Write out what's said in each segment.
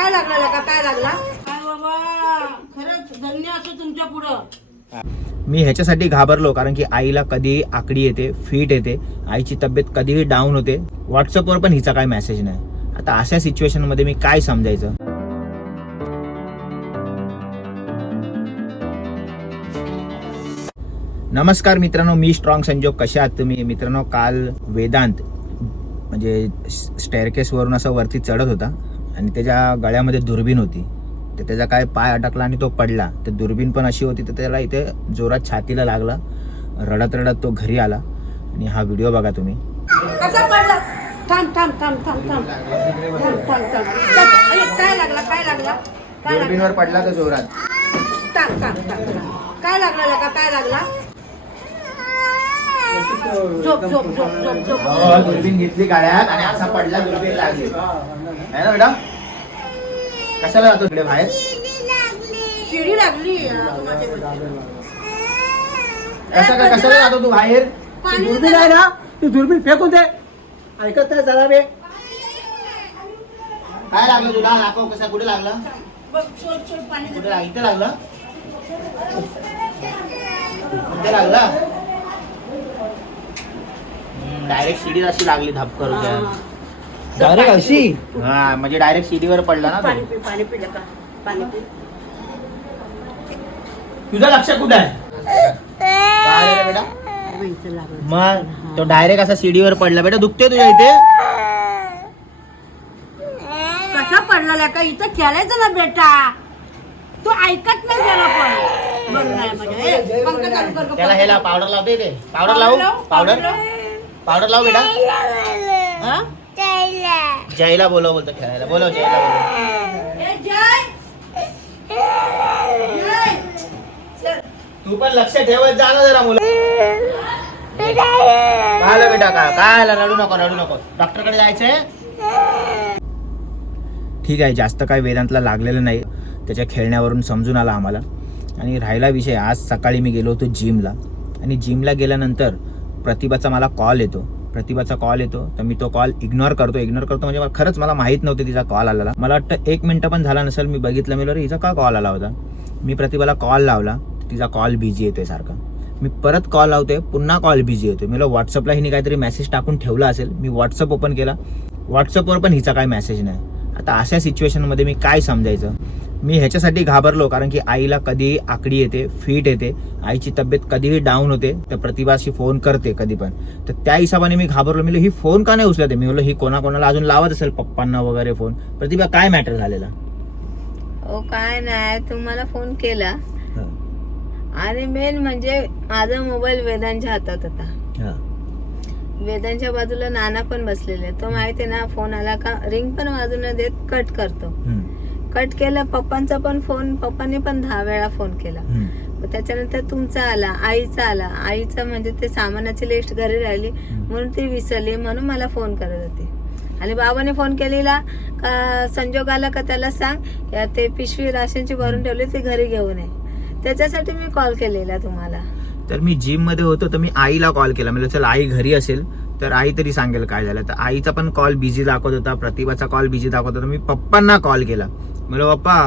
काय लागला का काय लागला? काय बाबा खरंच धन्य असं तुमच्या पुढं. मी ह्याच्यासाठी घाबरलो कारण की आईला कधीही आकडी येते फिट येते आईची तब्येत कधीही डाऊन होते. व्हॉट्सअपवर पण हिचा काय मेसेज नाही. आता अशा सिच्युएशनमध्ये मी काय समजायचं? नमस्कार मित्रांनो मी स्ट्रॉंग संजोग. कसे आहात तुम्ही? मित्रांनो काल वेदांत म्हणजे स्टेअरकेसवरून असं वरती चढत होता. आणि त्याच्या गळ्यामध्ये दुर्बीण होती. तर त्याचा काय पाय अटकला आणि तो पडला. तर दुर्बीण पण अशी होती तर त्याला इथे जोरात छातीला लागला. रडत रडत तो घरी आला. आणि हा व्हिडिओ बघा तुम्ही. कसा पडला? थांब थांब थांब थांब थांब. थांब थांब थांब. अरे काय लागला काय लागला? काय लागला? दुर्बीणवर पडला तर जोरात. थांब थांब थांब थांब. काय लागला का काय लागला? झोप झोप झोप झोप झोप. दुर्बीण घेतली गाड्यात आणि असा पडला लागली. आहे ना मॅडम? कशाला जातो तिकडे बाहेर? शिडी लागली. कसं कशाला जातो तू बाहेर? दुर्बीण आहे ना? ती दुर्बीण फेकून दे. ऐकत नाही जरा बे. काय लागलं तुला? दाखव कसा कुठे लागला. कुठे लाग- इथे लागलं? इथे लागला? डायरेक्ट शिडी अशी लागली धपकर हा. डायरेक्ट अशी हा म्हणजे डायरेक्ट शिडीवर पडला ना पाणी तो. पी पाणी पिलं का पाणी पी तुझं लक्ष कुठे आहे? काय रे बेटा. इथं लागलं. मग तो डायरेक्ट असा सीडीवर पडला. बेटा दुखते तुझ्या इथे? कसा पडला का? इथं खेळायचं ना बेटा. तू ऐकत नाही त्याला पण. बरं नाही म्हणजे ए, पंखा चालू कर गं, त्याला पंखा. हेला. पावडर लावते ते. पावडर पावडर लावू? पावडर लावू. पावडर लावू बेटा? हा? जयला बोलव बोलतो खेळायला. बोलव जयला बोलव. तू पण लक्ष ठेवत जा ना जरा मुलं. काय बेटा काय काय आलं रडू नको रडू नको. डॉक्टरकडे जायचंय? ठीक आहे जास्त काय वेदांतला लागलेलं नाही. त्याच्या खेळण्यावरून समजून आला आम्हाला. आणि राहिला विषय. आज सकाळी मी गेलो होतो जिमला. आणि जिमला गेल्यानंतर प्रतिभाचा मला कॉल येतो. प्रतिभाचा कॉल येतो तर मी तो कॉल इग्नोर करतो. इग्नोर करतो म्हणजे खरंच मला माहीत नव्हतं तिचा कॉल आलेला. मला वाटतं एक मिनटं पण झाला नसेल मी बघितलं मी हिचा का कॉल आला होता? मी प्रतिभाला कॉल लावला तिचा कॉल बिझी येते सारखा. मी परत कॉल लावते पुन्हा कॉल बिझी होते मी व्हॉट्सअपला हिने काहीतरी मेसेज टाकून ठेवला असेल. मी व्हॉट्सअप ओपन केला. व्हॉट्सअपवर पण हिचा काय मेसेज नाही. आता अशा सिच्युएशनमध्ये मी काय समजायचं? मी ह्याच्यासाठी घाबरलो कारण की आईला कधीही आकडी येते फिट येते आईची तब्येत कधीही डाऊन होते तर प्रतिभाशी फोन करते कधी पण. तर त्या हिशोबाने मी घाबरलो मी ही फोन का नाही उचलते मी म्हणलो ही कोणाकोणाला अजून लावत असेल पप्पांना वगैरे फोन प्रतिभा काय मॅटर झालेला? हो काय नाही तुम्हाला फोन केला. आणि मेन म्हणजे माझा मोबाईल वेदांच्या हातात होता. वेदांच्या बाजूला नाना पण बसलेले तो माहिती ना फोन आला का रिंग पण वाजू न देत कट करतो. कट केला पप्पांचा पण फोन पप्पांनी पण दहा वेळा फोन केला. मग त्याच्यानंतर तुमचा आला आईचा आला. आईचा म्हणजे ते सामानाची लिस्ट घरी राहिली म्हणून ती विसरली म्हणून मला फोन करत होती. आणि बाबाने फोन केलेला का संजोग आला का त्याला सांग या ते पिशवी राशनची भरून ठेवली ती घरी घेऊन ये. त्याच्यासाठी मी कॉल केलेला तुम्हाला. तर मी जिममध्ये होतो तर मी आईला कॉल केला. म्हणजे चल आई घरी असेल. तर आई तरी सांगेल काय झालं. तर आईचा पण कॉल बिझी दाखवत होता प्रतिभाचा कॉल बिझी दाखवत होता. मी पप्पांना कॉल केला. म्हणलं पप्पा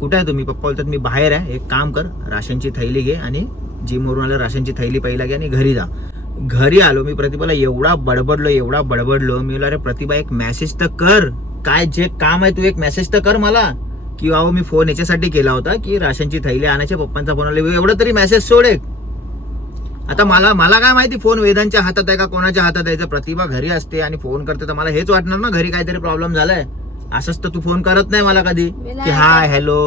कुठे आहे तुम्ही? पप्पा बोलतात मी बाहेर आहे. एक काम कर राशनची थैली घे आणि जिमवरून आलं राशनची थैली पहिला घे आणि घरी जा. घरी आलो मी प्रतिभाला एवढा बडबडलो एवढा बडबडलो. मी म्हणलं अरे प्रतिभा एक मेसेज तर कर. काय जे काम आहे तू एक मेसेज तर कर मला. की अहो मी फोन याच्यासाठी केला होता की राशनची थैली आणायच्या पप्पांचा फोन आला एवढं तरी मेसेज सोड एक. आता मला मला काय माहिती फोन वेदांच्या हातात आहे का कोणाच्या हातात आहे? जर प्रतिभा घरी असते आणि फोन करते तर मला हेच वाटणार ना घरी काहीतरी प्रॉब्लेम झालाय. असंच तर तू फोन करत नाही मला कधी. की हाय हॅलो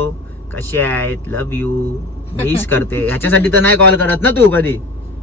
कसे आहेत? लव्ह यू मिस करते. ह्याच्यासाठी तर नाही कॉल करत ना तू कधी.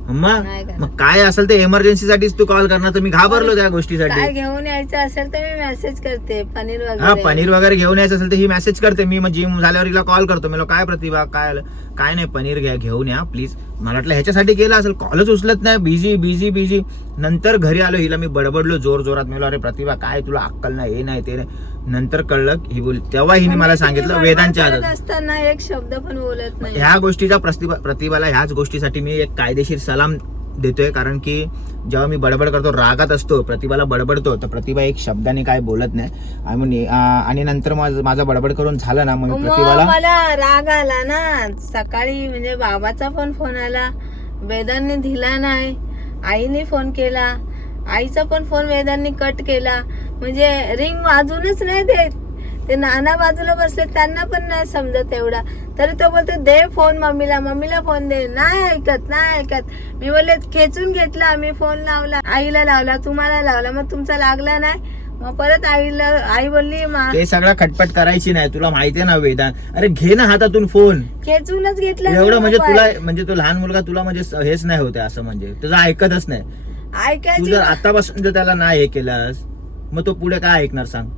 मग नाही. मग काय असेल ते emergency साठीच तू कॉल करणार तर मी घाबरलो त्या काय गोष्टीसाठी. घेऊन यायचं असेल तर मी मेसेज करते पनीर हा वगैरे पनीर वगैरे घेऊन यायचं असेल तर ही मेसेज करते. मी मग जिम झाल्यावर हिला कॉल करतो. मी काय प्रतिभा काय आलं? काय नाही पनीर घ्या घेऊन या प्लीज मला वाटलं ह्याच्यासाठी केलं असेल. कॉलच उचलत नाही. बिझी बिझी बिझी नंतर घरी आलो. हिला मी बडबडलो जोर जोरात. मी अरे प्रतिभा काय तुला अक्कल नाही हे नाही ते नाही. नंतर कळलं ही बोल तेव्हा हिने मला सांगितलं वेदांच्या हातात असताना एक शब्द पण बोलत नाही. ह्या गोष्टीचा प्रतिभा प्रतिभाला ह्याच गोष्टीसाठी मी एक कायदेशीर सलाम देतोय कारण की जेव्हा मी बडबड करतो रागात असतो प्रतिभाला बडबडतो तर प्रतिभा एक शब्दाने काय बोलत नाही. आणि आणि नंतर माझं बडबड करून झालं ना मग प्रतिभाला मला राग आला ना. सकाळी म्हणजे बाबाचा पण फोन आला. वेदांनी दिला नाही. आईने फोन केला. आईचा पण फोन वेदांनी कट केला. म्हणजे रिंग वाजूनच नाही देत. ते नाना बाजूला बसले त्यांना पण नाही समजत एवढा. तरी तो बोलतो दे फोन मम्मीला मम्मीला फोन दे. नाही ऐकत नाही ऐकत. मी बोलले खेचून घेतला मी फोन लावला. आईला लावला तुम्हाला लावला मग तुमचा लागला नाही? मग परत आईला आई बोलली "मा- ते सगळं खटपट करायची नाही. तुला माहितीये ना वेदांत? अरे घे ना हातातून फोन खेचूनच घेतला एवढं म्हणजे. तुला म्हणजे तो लहान मुलगा तुला म्हणजे हेच नाही होते असं म्हणजे. तुझं ऐकतच नाही. तू ऐकायची जर आतापासून जर त्याला नाही हे केलंस मग तो पुढे काय ऐकणार सांग?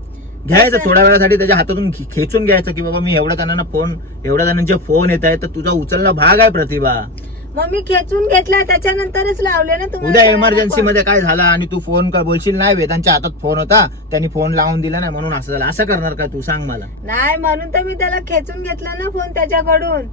घ्यायचं थोड्या वेळासाठी त्याच्या हातातून खे- खेचून घ्यायचं की बाबा मी एवढ्या जणांना फोन एवढ्या जणांचे फोन येत आहे तर तुझा उचलणं भाग आहे प्रतिभा. मग मी खेचून घेतला त्याच्यानंतरच लावले ना तुम्हाला उद्या सगळ्यांना इमर्जन्सी. मध्ये काय झालं आणि तू फोन कर बोलशील नाही वेदांच्या हातात फोन होता त्यांनी फोन लावून दिला नाही म्हणून असं झालं. असं करणार का तू? सांग मला. नाही म्हणून तर मी त्याला खेचून घेतला ना फोन त्याच्याकडून.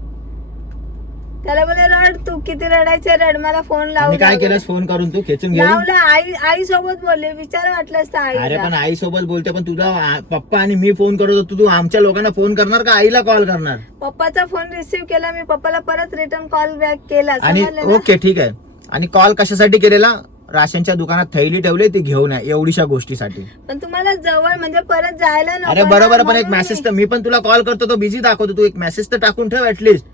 त्याला बोले रड तू किती रडायचे रड मला फोन लावू आणि काय. केलंस? फोन करून तू खेचून घेऊन? लावला आई आई सोबत बोलले विचार वाटलं असतं अरे आईला पण आई सोबत बोलते पण तुझा आ- पप्पा आणि मी फोन करत होतो तू आमच्या लोकांना फोन करणार का आईला कॉल करणार? पप्पाचा फोन रिसीव्ह केला मी पप्पाला परत रिटर्न कॉल बॅक केला आणि समजलं ना? ओके ठीक आहे. आणि कॉल कशासाठी केलेला? राशनच्या दुकानात थैली ठेवली ती घेऊन आहे एवढीशा गोष्टीसाठी. पण तुम्हाला जवळ म्हणजे परत जायला नको अरे ना, बरोबर पण एक म्हणून मेसेज तर मी पण तुला कॉल करतो तो बिझी दाखवतो तू एक मेसेज तर टाकून ठेव ऍटलीस्ट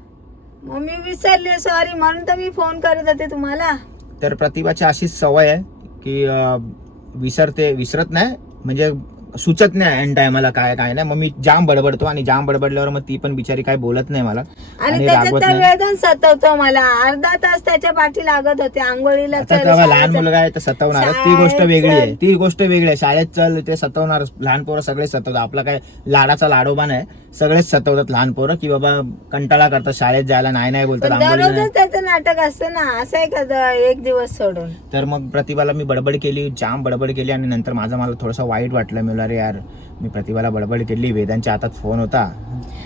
मग मी विसरले सॉरी म्हणून तर मी फोन करत होते तुम्हाला. तर प्रतिभाची अशीच सवय आहे की अं, विसरते विसरत नाही. म्हणजे सुचत नाही एन टायमाला काय काय नाही. मग मी जाम बडबडतो आणि जाम बडबडल्यावर मग ती पण बिचारी काय बोलत नाही मला. आणि त्याच्यात त्या वेदन सतवतो मला. अर्धा तास त्याच्या पाठी लागत होते. आंघोळीला आता चल, तेव्हा लहान मुलगा आहे तर सतवणार. ती गोष्ट वेगळी आहे. ती गोष्ट वेगळी आहे. शाळेत चल ते सतवणार. लहान पोरं सगळे सतवतात. आपला काय लाडाचा लाडोबा नाही सगळेच सतवतात लहान पोरं की बाबा कंटाळा करतात. शाळेत जायला नाही नाही बोलतात. पण आंघोळीला नाही. दररोजच त्याचं नाटक असतं ना. असं आहे का एक दिवस सोडून? तर मग प्रतिभाला मी बडबड केली जाम बडबड केली आणि नंतर माझं मला थोडंसं वाईट वाटलं. मी म्हणलं, अरे यार. मी प्रतिभाला बडबड केली. वेदांच्या हातात फोन होता.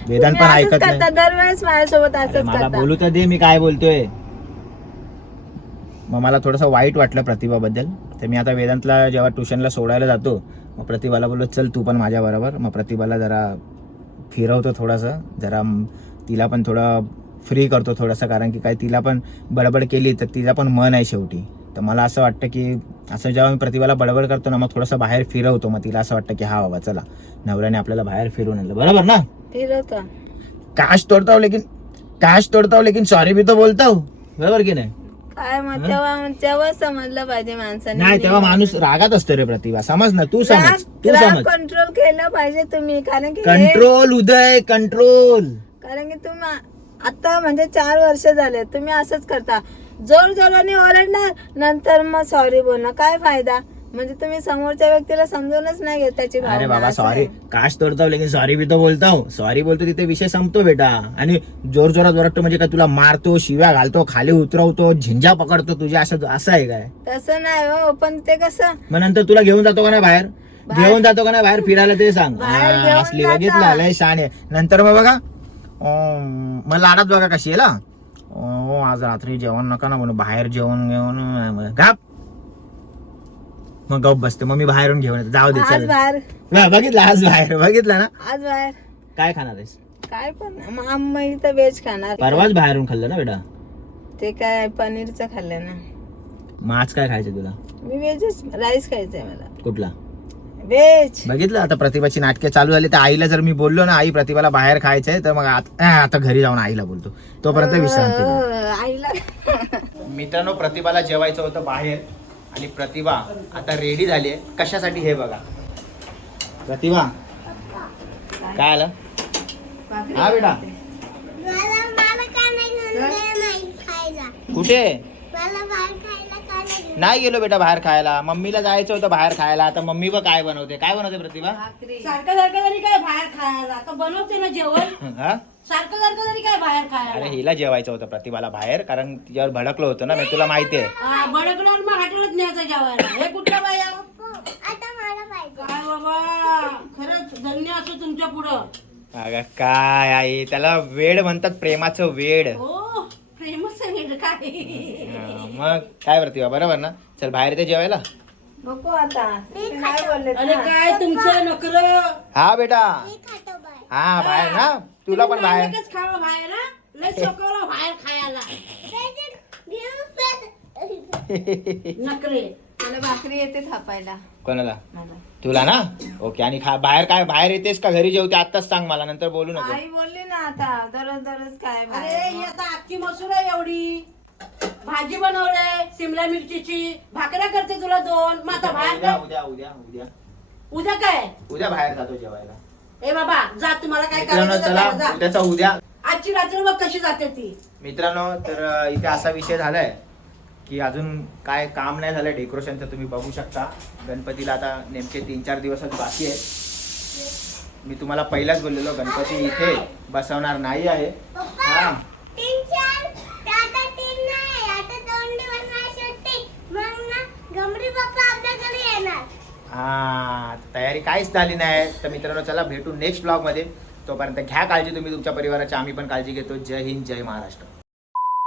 वेदांत पण असंच ऐकत करता नाही दरवेळेस माझ्यासोबत अरे असंच मला करता. बोलू तर दे मी काय बोलतोय. मग मला थोडंसं वाईट वाटलं प्रतिभाबद्दल. तर मी आता वेदांतला जेव्हा ट्युशनला सोडायला जातो मग प्रतिभाला बोललो चल तू पण माझ्या बरोबर. मग प्रतिभाला जरा फिरवतो थोडंसं. जरा म- तिला पण थोडं फ्री करतो थोडंसं. कारण की काय तिला पण बडबड केली तर तिला पण मन आहे शेवटी. तर मला असं वाटतं की असं जेव्हा मी प्रतिभाला बडबड करतो ना मग थोडंसं बाहेर फिरवतो. मग तिला असं वाटतं की हा बाबा चला. नवऱ्याने आपल्याला बाहेर फिरून आणलं. बरोबर ना? फिरवतो. काश तोडता हूं लेकिन काश तोडता हूं लेकिन सॉरी भी तो बोलता हूं बरोबर की नाही? काय मग तेव्हा तेव्हा समजलं पाहिजे माणसाने. नाही तेव्हा माणूस रागात असतो रे प्रतिभा. समज ना तू समज तू समज. कंट्रोल केलं पाहिजे तुम्ही. कारण की हे- कंट्रोल उदय कंट्रोल कारण की तुम्ही आता म्हणजे चार वर्ष झाले तुम्ही असंच करता. जोर जोराने ओरडणार नंतर मग सॉरी बोलणं. काय फायदा? म्हणजे तुम्ही समोरच्या व्यक्तीला समजूनच नाही घेत त्याची अरे भावना बाबा असं. सॉरी आहे. काश तोडता लेकिन सॉरी भी तो बोलता हूं सॉरी बोलतो तिथे विषय संपतो बेटा. आणि जोर जोरात ओरडतो म्हणजे काय तुला मारतो शिव्या घालतो खाली उतरवतो झिंजा पकडतो तुझ्या असं असं आहे काय? तसं नाही हो पण ते कसं? मग नंतर तुला घेऊन जातो का नाही बाहेर? बाहेर- घेऊन जातो का नाही बाहेर फिरायला ते सांग. बाहेर हा, घेऊन असली जाता. बघितलं लय शान आहे. नंतर मग बघा. अं, मग लाडात बघा कशी आहे ना ओ आज रात्री जेवण नका ना म्हणून बाहेर जेवण घेऊन गाप मग गप बसते. मग मी बाहेरून घेऊन येतो. जाऊ दे आज चल. बाहेर. बघितलं आज बाहेर. बघितलं ना? आज बाहेर. काय खाणार आहेस? काय पण मग आम्ही तर व्हेज खाणार. परवाच बाहेरून खाल्लं ना बेटा. ते काय पनीरचं खाल्लं ना. मग आज काय खायचं तुला? मी व्हेजच राईस खायचंय मला. कुठला? व्हेज बघितलं आता प्रतिभाची नाटके चालू झाली तर आईला जर मी बोललो ना आई प्रतिभाला बाहेर खायचंय तर मग आत- अं, आता घरी जाऊन आईला बोलतो. तोपर्यंत विश्रांती. आईला मित्रांनो प्रतिभाला जेवायचं होतं बाहेर आणि प्रतिभा आता रेडी झाली आहे. कशासाठी हे बघा. प्रतिभा काय आलं? हा बेटा. मला मला का नाही घेऊन गेलं नाही खायला. कुठे? मला बाहेर खायला का नाही गेलो बेटा बाहेर खायला. मम्मीला जायचं होतं बाहेर खायला. आता मम्मी बघ काय बनवते. काय बनवते प्रतिभा? सारखं सारखं तरी काय बाहेर खायला? आता बनवते ना जेवण. हा? सारखं सारखं तरी काय बाहेर अरे खायला हिला जेवायचं होतं प्रतिभाला बाहेर कारण तिच्यावर भडकलं होतं ना मी तुला माहिती आहे. हा, बडकल्यावर मग हॉटेलच न्यायचं जेवायला. हे कुठला बाया आता मला पाहिजे. काय बाबा? खरंच धन्य असो तुमच्या पुढं. अगं काय आई त्याला वेड म्हणतात प्रेमाचं वेड. हो प्रेमच आहे वेगळं काय हा, मग काय प्रतिभा बरोबर ना? चल बाहेर येते जेवायला. नको आता. बोलले अरे काय तुमचं नकर हा बेटा. मी खातो बाय हा बाहेर ना? तुला पण बाहेर. खावं बाहेर ना लय सोकवलं बाहेर खायला. नकरे मला भाकरी येते थापायला. कोणाला? मला. तुला ना? ओके आणि खा. बाहेर काय? बाहेर येतेस का? घरी जेवते? आत्ताच सांग मला नंतर बोलू नको. आई बोलली ना आता. दररोज दररोज काय अरे ही आता अख्खी मसूर आहे एवढी. भाजी बनवले सिमला मिरचीची. भाकऱ्या करते तुला दोन. मग आता बाहेर उद्या काय? उद्या उद्या उद्या. उद्या काय? उद्या बाहेर जातो जेवायला. ए बाबा जा तुम्हाला काय मित्रांनो करायचं चला ते करा, जा. उद्याचा उद्या. आजची रात्र बघ कशी जाते ती. मित्रांनो तर अ, इथे असा विषय झालाय की अजून काय काम नाही झालं डेकोरेशनचं तुम्ही बघू शकता. गणपतीला आता नेमके तीन चार दिवसच बाकी आहे मी तुम्हाला पहिलाच बोललेलो गणपती इथे बसवणार नाही आहे. हा तीन चार आता तीन नाही आता दोन दिवस नाही सुट्टी मग ना गमरी बाप्पा आपल्याकडे येणार हा तयारी काहीच झाली नाही. तर मित्रांनो चला भेटू नेक्स्ट ब्लॉगमध्ये तोपर्यंत घ्या काळजी तुम्ही तुमच्या परिवाराची. आम्ही पण काळजी घेतो. जय हिंद जय महाराष्ट्र.